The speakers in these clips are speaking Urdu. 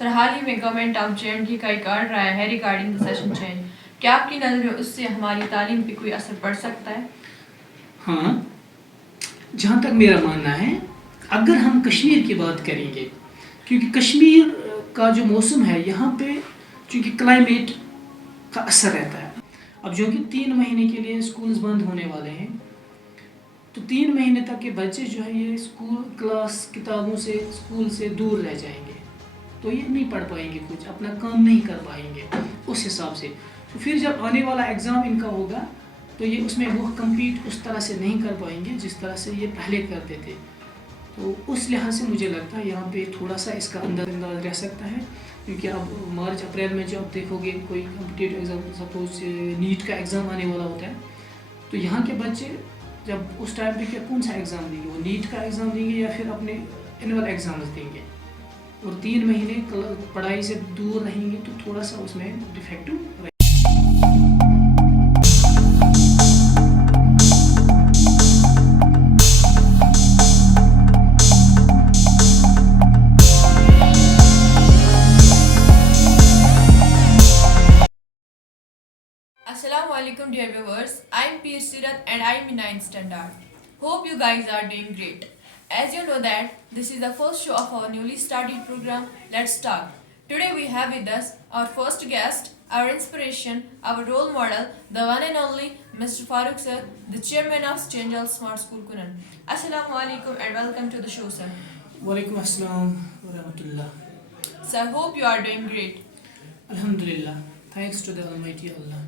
سر حال ہی میں گورنمنٹ آف JNK کا ایک آرڈر آیا ہے ریگارڈنگ دا سیشن چینج. کیا آپ کی نظر میں اس سے ہماری تعلیم پہ کوئی اثر پڑ سکتا ہے؟ ہاں، جہاں تک میرا ماننا ہے اگر ہم کشمیر کی بات کریں گے، کیونکہ کشمیر کا جو موسم ہے یہاں پہ چونکہ کلائمیٹ کا اثر رہتا ہے. اب جو کہ 3 مہینے کے لیے اسکولز بند ہونے والے ہیں، تو 3 مہینے تک کے بچے جو ہے یہ اسکول کلاس کتابوں سے اسکول سے دور رہ جائیں گے، تو یہ نہیں پڑھ پائیں گے، کچھ اپنا کام نہیں کر پائیں گے اس حساب سے. تو پھر جب آنے والا ایگزام ان کا ہوگا تو یہ اس میں وہ کمپیٹ اس طرح سے نہیں کر پائیں گے جس طرح سے یہ پہلے کرتے تھے. تو اس لحاظ سے مجھے لگتا ہے یہاں پہ تھوڑا سا اس کا انداز رہ سکتا ہے، کیونکہ اب مارچ اپریل میں جب دیکھو گے کوئی کمپٹیٹیو ایگزام سپوز نیٹ کا ایگزام آنے والا ہوتا ہے، تو یہاں کے بچے جب اس ٹائم پہ کون سا ایگزام دیں گے، وہ نیٹ کا ایگزام دیں گے یا پھر اپنے اینول ایگزامز دیں گے، اور 3 مہینے پڑھائی سے دور رہیں گے تو تھوڑا سا اس میں ڈیفیکٹو رہے. Assalamu alaikum dear viewers, I am Peer Sirat and I am in 9th standard. Hope you guys are doing great. As you know that this is the first show of our newly started program, Let's Talk. Today we have with us our first guest, our inspiration, our role model, the one and only Mr. Farooq sir, the chairman of Changeal Smart School Kunan. Assalamu alaikum and welcome to the show sir. Walaikum assalam wa rahmatullah. Sir, hope you are doing great. Alhamdulillah, thanks to the Almighty Allah.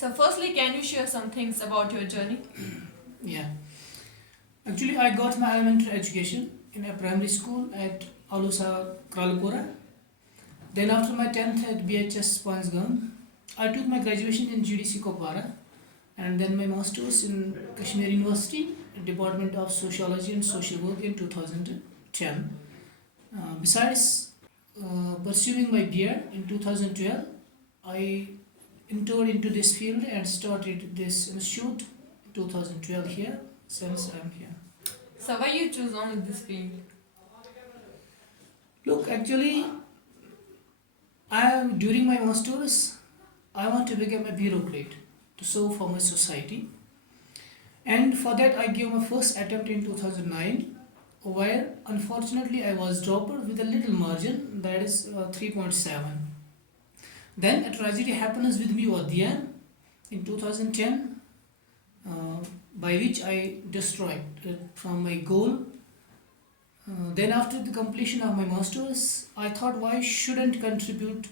So firstly, can you share some things about your journey? Yeah. Actually, I got my elementary education in a primary school at Alusa, Kralpura. Then after my 10th at BHS Pansgam, I took my graduation in GDC Kopara and then my master's in Kashmir University, Department of Sociology and Social Work in 2010. Besides pursuing my BEd in 2012, I entered into this field and started this institute in 2012 here. Since I'm here. So why you choose only this field? Look, actually, during my masters, I want to become a bureaucrat to serve for my society, and for that I gave my first attempt in 2009, where unfortunately I was dropped with a little margin, that is 3.7. Then a tragedy happens with me over there in 2010, by which I destroyed from my goal. Then after the completion of my masters, I thought why shouldn't contribute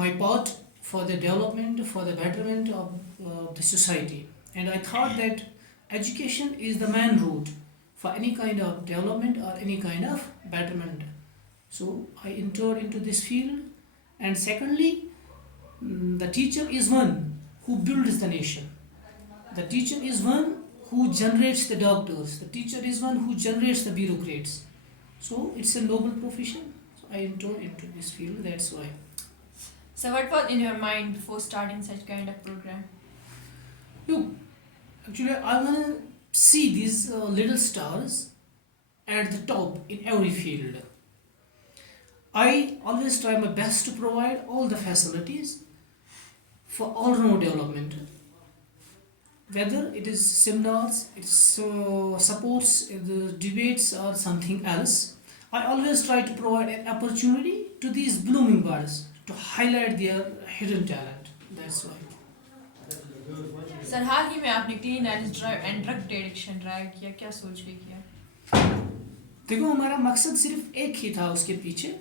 my part for the development, for the betterment of the society. And I thought that education is the main route for any kind of development or any kind of betterment. So I entered into this field. And secondly, the teacher is one who builds the nation. The teacher is one who generates the doctors. The teacher is one who generates the bureaucrats. So it's a noble profession. So I entered into this field, that's why. So what was in your mind before starting such kind of program? Look, actually I want to see these little stars at the top in every field. I always try my best to provide all the facilities for all-round development. Whether it is seminars, it's supports, the debates or something else, I always try to provide an opportunity to these blooming birds to highlight their hidden talent. That's why. سر حال ہی میں آپ نے clean drive and drug deaddiction drive کیا، کیا سوچ کے کیا؟ دیکھو ہمارا مقصد صرف ایک ہی تھا اس کے پیچھے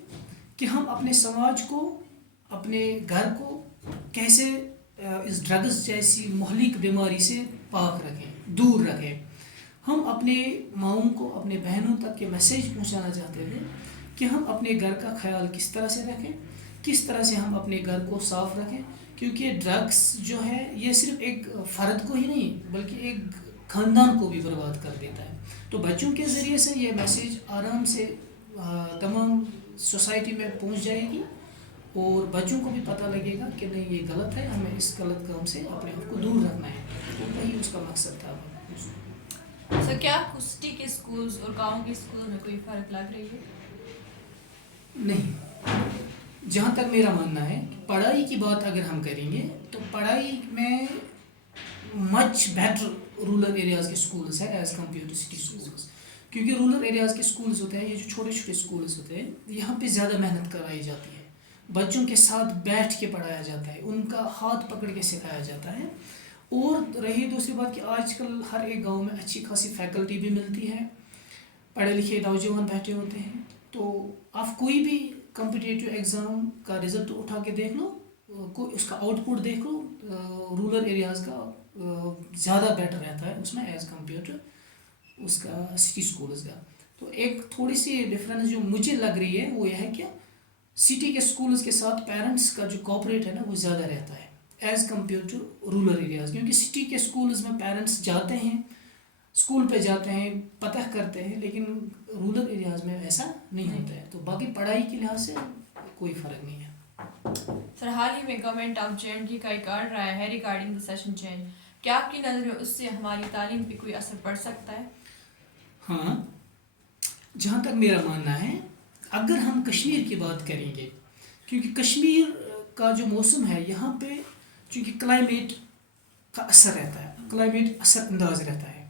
کہ ہم اپنے سماج کو، اپنے گھر کو کیسے اس ڈرگس جیسی مہلک بیماری سے پاک رکھیں، دور رکھیں. ہم اپنے ماؤں کو، اپنے بہنوں تک یہ میسیج پہنچانا چاہتے تھے کہ ہم اپنے گھر کا خیال کس طرح سے رکھیں، کس طرح سے ہم اپنے گھر کو صاف رکھیں، کیونکہ ڈرگس جو ہے یہ صرف ایک فرد کو ہی نہیں بلکہ ایک خاندان کو بھی برباد کر دیتا ہے. تو بچوں کے ذریعے سے یہ میسیج آرام سے تمام سوسائٹی میں پہنچ جائے گی اور بچوں کو بھی پتہ لگے گا کہ نہیں یہ غلط ہے، ہمیں اس غلط کام سے اپنے آپ کو دور رکھنا ہے. تو وہی اس کا مقصد تھا. سر کیا آپ کو سٹی کے اسکولز اور گاؤں کے اسکول میں کوئی فرق لگ رہی ہے؟ نہیں. جہاں تک میرا ماننا ہے کہ پڑھائی کی بات اگر ہم کریں گے تو پڑھائی میں مچ بیٹر رورل ایریاز کے اسکولس ہیں as compare to city schools. کیونکہ رورل ایریاز کے اسکولس ہوتے ہیں, یہ جو چھوٹے چھوٹے اسکولس ہوتے ہیں, یہاں پہ زیادہ محنت کرائی جاتی ہے, بچوں کے ساتھ بیٹھ کے پڑھایا جاتا ہے, ان کا ہاتھ پکڑ کے سکھایا جاتا ہے. اور رہی دوسری بات کہ آج کل ہر ایک گاؤں میں اچھی خاصی فیکلٹی بھی ملتی ہے, پڑھے لکھے نوجوان بیٹھے ہوتے ہیں. تو آپ کوئی بھی کمپٹیٹیو ایگزام کا رزلٹ اٹھا کے دیکھ لو, کوئی اس کا آؤٹ پٹ دیکھ لو, رورل ایریاز کا زیادہ بیٹر رہتا ہے اس میں ایز کمپیئر ٹو اس کا سٹی اسکولز کا. تو ایک تھوڑی سی ڈفرینس جو مجھے لگ رہی ہے وہ یہ ہے کہ سٹی کے اسکولز کے ساتھ پیرنٹس کا جو کوآپریٹ ہے نا وہ زیادہ رہتا ہے as compare to rural areas. کیونکہ سٹی کے اسکولز میں پیرنٹس جاتے ہیں, اسکول پہ جاتے ہیں, پتہ کرتے ہیں, لیکن رورل ایریاز میں ایسا نہیں ہوتا ہے. تو باقی پڑھائی کے لحاظ سے کوئی فرق نہیں ہے. سر حال ہی میں گورنمنٹ آف JNK کا ایک آرڈر آیا ہے ریگارڈنگ دا سیشن چینج. کیا آپ کی نظر میں اس سے ہماری تعلیم پہ کوئی اثر پڑ سکتا ہے؟ ہاں, جہاں تک میرا ماننا ہے اگر ہم کشمیر کی بات کریں گے, کیونکہ کشمیر کا جو موسم ہے یہاں پہ چونکہ کلائمیٹ کا اثر رہتا ہے, کلائمیٹ اثر انداز رہتا ہے.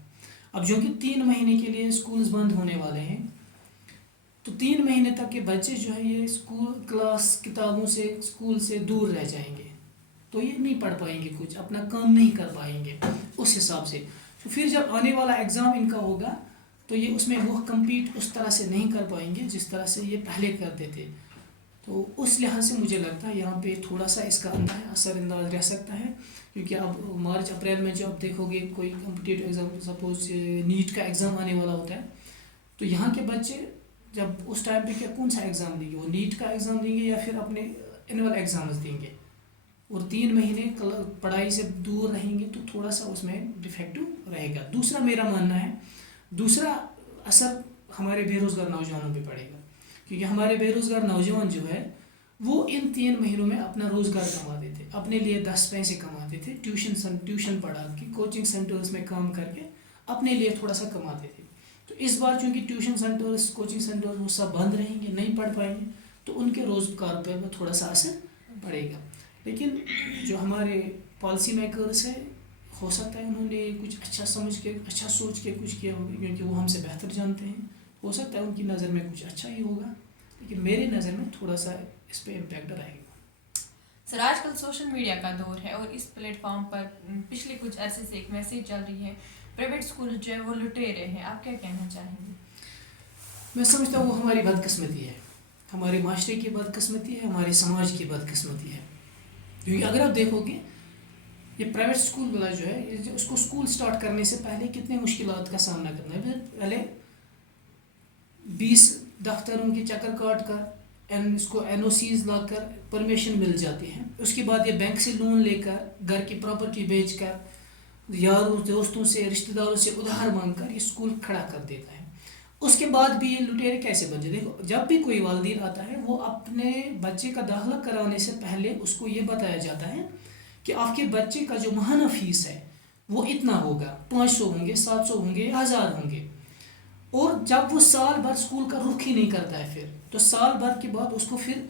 اب جو کہ 3 مہینے کے لیے اسکولز بند ہونے والے ہیں, تو 3 مہینے تک کے بچے جو ہے یہ اسکول کلاس کتابوں سے اسکول سے دور رہ جائیں گے, تو یہ نہیں پڑھ پائیں گے, کچھ اپنا کام نہیں کر پائیں گے اس حساب سے. تو پھر جب آنے والا ایگزام ان کا ہوگا تو یہ اس میں وہ کمپیٹ اس طرح سے نہیں کر پائیں گے جس طرح سے یہ پہلے کرتے تھے. تو اس لحاظ سے مجھے لگتا ہے یہاں پہ تھوڑا سا اس کا اثر انداز رہ سکتا ہے. کیونکہ اب مارچ اپریل میں جو آپ دیکھو گے کوئی کمپٹیٹیو ایگزام, سپوز نیٹ کا ایگزام آنے والا ہوتا ہے, تو یہاں کے بچے جب اس ٹائم پہ کیا کون سا ایگزام دیں گے, وہ نیٹ کا ایگزام دیں گے یا پھر اپنے اینول ایگزامز دیں گے, اور 3 مہینے پڑھائی سے دور رہیں گے, تو تھوڑا سا اس میں ڈیفیکٹو رہے گا. دوسرا میرا ماننا ہے, دوسرا اثر ہمارے بے روزگار نوجوانوں پہ پڑے گا. کیونکہ ہمارے بے روزگار نوجوان جو ہے وہ ان 3 مہینوں میں اپنا روزگار کماتے تھے, اپنے لیے 10 پیسے کماتے تھے, ٹیوشن پڑھا کے کوچنگ سینٹرز میں کام کر کے اپنے لیے تھوڑا سا کماتے تھے. تو اس بار چونکہ ٹیوشن سینٹرز کوچنگ سینٹرز وہ سب بند رہیں گے, نہیں پڑھ پائیں گے, تو ان کے روزگار پہ تھوڑا سا اثر پڑے گا. لیکن جو ہمارے پالیسی میکرس ہیں, ہو سکتا ہے انہوں نے کچھ اچھا سمجھ کے اچھا سوچ کے کچھ کیا ہوگا, کیونکہ وہ ہم سے بہتر جانتے ہیں. ہو سکتا ہے ان کی نظر میں کچھ اچھا ہی ہوگا, لیکن میرے نظر میں تھوڑا سا اس پہ امپیکٹ رہے گا. سر آج کل سوشل میڈیا کا دور ہے اور اس پلیٹ فارم پر پچھلے کچھ عرصے سے ایک میسیج چل رہی ہے, پرائیویٹ اسکول جو ہے وہ لٹیرے ہیں. آپ کیا کہنا چاہیں گے؟ میں سمجھتا ہوں وہ ہماری بدقسمتی ہے, ہمارے معاشرے کی بدقسمتی ہے, ہمارے سماج کی بدقسمتی ہے. کیونکہ اگر آپ دیکھو گے یہ پرائیویٹ اسکول والا جو ہے, اس کو اسکول سٹارٹ کرنے سے پہلے کتنے مشکلات کا سامنا کرنا ہے. پہلے 20 دفتروں کے چکر کاٹ کر اس کو NOCs لا کر پرمیشن مل جاتی ہے. اس کے بعد یہ بینک سے لون لے کر, گھر کی پراپرٹی بیچ کر, یاروں دوستوں سے رشتہ داروں سے ادھار مانگ کر یہ اسکول کھڑا کر دیتا ہے. اس کے بعد بھی یہ لٹیرے کیسے بن جائے. دیکھو جب بھی کوئی والدین آتا ہے وہ اپنے بچے کا داخلہ کرانے سے پہلے اس کو یہ بتایا جاتا ہے کہ آپ کے بچے کا جو ماہانہ فیس ہے وہ اتنا ہوگا, 500 ہوں گے, 700 ہوں گے, 1000 ہوں گے. اور جب وہ سال بھر اسکول کا رخ ہی نہیں کرتا ہے پھر, تو سال بھر کے بعد اس کو پھر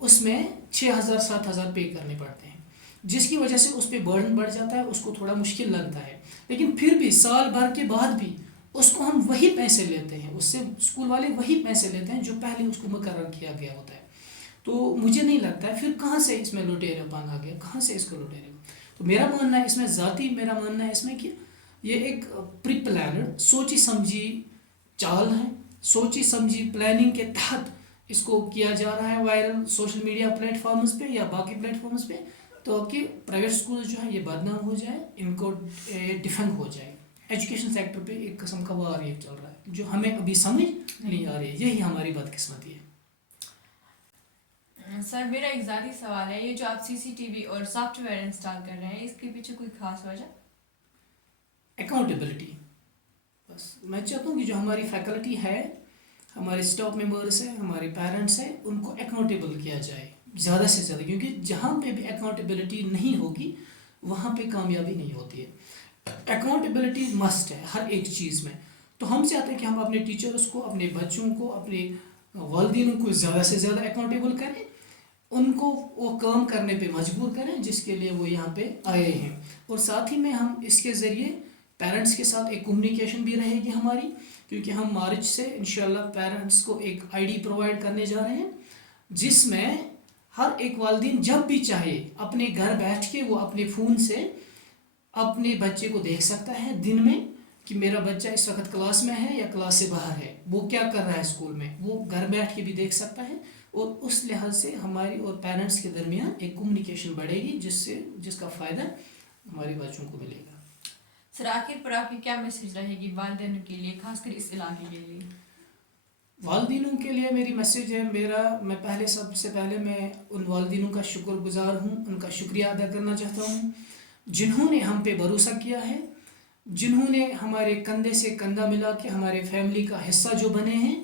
اس میں 6000 7000 پے کرنے پڑتے ہیں, جس کی وجہ سے اس پہ برڈن بڑھ جاتا ہے, اس کو تھوڑا مشکل لگتا ہے. لیکن پھر بھی سال بھر کے بعد بھی اس کو ہم وہی پیسے لیتے ہیں, اس سے اسکول والے وہی پیسے لیتے ہیں جو پہلے اس کو مقرر کیا گیا ہوتا ہے. تو مجھے نہیں لگتا ہے پھر کہاں سے اس میں لٹیرے پن آ گیا, کہاں سے اس کو لٹیرے. تو میرا ماننا ہے اس میں, ذاتی میرا ماننا ہے اس میں کہ یہ ایک پری پلانڈ سوچی سمجھی چال ہے, سوچی سمجھی پلاننگ کے تحت اس کو کیا جا رہا ہے viral social media platforms پہ یا باقی پلیٹ فارمز پہ, تو کہ پرائیویٹ اسکول جو ہے یہ بدنام ہو جائے, ان کو ڈیفنگ ہو جائے. ایجوکیشن سیکٹر پہ ایک قسم کا وار یہ چل رہا ہے جو ہمیں ابھی سمجھ نہیں آ رہی ہے, یہی ہماری بدقسمتی ہے. سر میرا ایک ذاتی سوال ہے, یہ جو آپ CCTV اور سافٹ ویئر انسٹال کر رہے ہیں اس کے پیچھے کوئی خاص وجہ؟ اکاؤنٹیبلٹی. بس میں چاہتا ہوں کہ جو ہماری فیکلٹی ہے, ہمارے اسٹاف ممبرس ہیں, ہمارے پیرنٹس ہیں, ان کو اکاؤنٹیبل کیا جائے زیادہ سے زیادہ, کیونکہ جہاں پہ بھی اکاؤنٹیبلٹی نہیں ہوگی وہاں پہ کامیابی نہیں ہوتی ہے. اکاؤنٹیبلٹی مسٹ ہے ہر ایک چیز میں. تو ہم چاہتے ہیں کہ ہم اپنے ٹیچرس کو, اپنے بچوں کو, اپنے والدین کو زیادہ سے زیادہ اکاؤنٹیبل کریں, ان کو وہ کام کرنے پہ مجبور کریں جس کے لیے وہ یہاں پہ آئے ہیں. اور ساتھ ہی میں ہم اس کے ذریعے پیرنٹس کے ساتھ ایک کمیونیکیشن بھی رہے گی ہماری, کیونکہ ہم مارچ سے انشاءاللہ پیرنٹس کو ایک آئی ڈی پرووائڈ کرنے جا رہے ہیں جس میں ہر ایک والدین جب بھی چاہے اپنے گھر بیٹھ کے وہ اپنے فون سے اپنے بچے کو دیکھ سکتا ہے دن میں کہ میرا بچہ اس وقت کلاس میں ہے یا کلاس سے باہر ہے, وہ کیا کر رہا ہے اسکول میں, وہ گھر بیٹھ کے بھی دیکھ سکتا ہے. اور اس لحاظ سے ہماری اور پیرنٹس کے درمیان ایک کمیونیکیشن بڑھے گی جس کا فائدہ ہمارے بچوں کو ملے گا. سر آخر پر آپ کی کیا میسج رہے گی والدینوں کے لیے, خاص کر اس علاقے کے لیے؟ والدینوں کے لیے میری میسیج ہے, میں سب سے پہلے میں ان والدینوں کا شکر گزار ہوں, ان کا شکریہ ادا کرنا چاہتا ہوں جنہوں نے ہم پہ بھروسہ کیا ہے, جنہوں نے ہمارے کندھے سے کندھا ملا کے ہمارے فیملی کا حصہ جو بنے ہیں,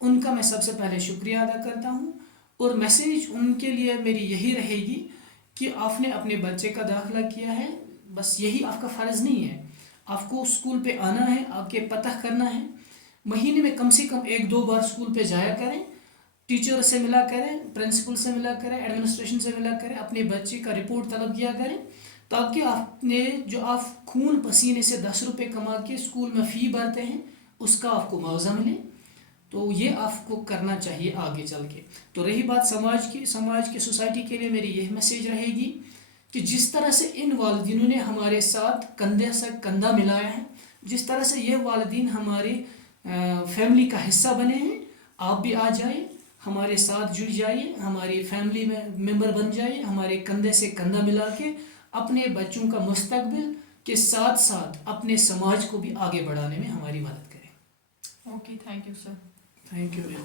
ان کا میں سب سے پہلے شکریہ ادا کرتا ہوں. اور میسیج ان کے لیے میری یہی رہے گی کہ آپ نے اپنے بچے کا داخلہ کیا ہے, بس یہی آپ کا فرض نہیں ہے, آپ کو اسکول پہ آنا ہے, آپ کے پتہ کرنا ہے, مہینے میں کم سے کم 1-2 بار اسکول پہ جایا کریں, ٹیچر سے ملا کریں, پرنسپل سے ملا کریں, ایڈمنسٹریشن سے ملا کریں, اپنے بچے کا رپورٹ طلب کیا کریں تاکہ آپ نے جو آپ خون پسینے سے 10 روپے کما کے اسکول میں فی بھرتے ہیں اس کا آپ کو معاوضہ ملے. تو یہ آپ کو کرنا چاہیے آگے چل کے. تو رہی بات سماج کی سوسائٹی کے لیے میری یہ میسیج رہے گی کہ جس طرح سے ان والدینوں نے ہمارے ساتھ کندھے سے کندھا ملایا ہے, جس طرح سے یہ والدین ہماری فیملی کا حصہ بنے ہیں, آپ بھی آ جائیں, ہمارے ساتھ جڑ جائیے, ہماری فیملی میں ممبر بن جائیے, ہمارے کندھے سے کندھا ملا کے اپنے بچوں کا مستقبل کے ساتھ ساتھ اپنے سماج کو بھی آگے بڑھانے میں ہماری مدد کریں. Okay, thank you sir. Thank you.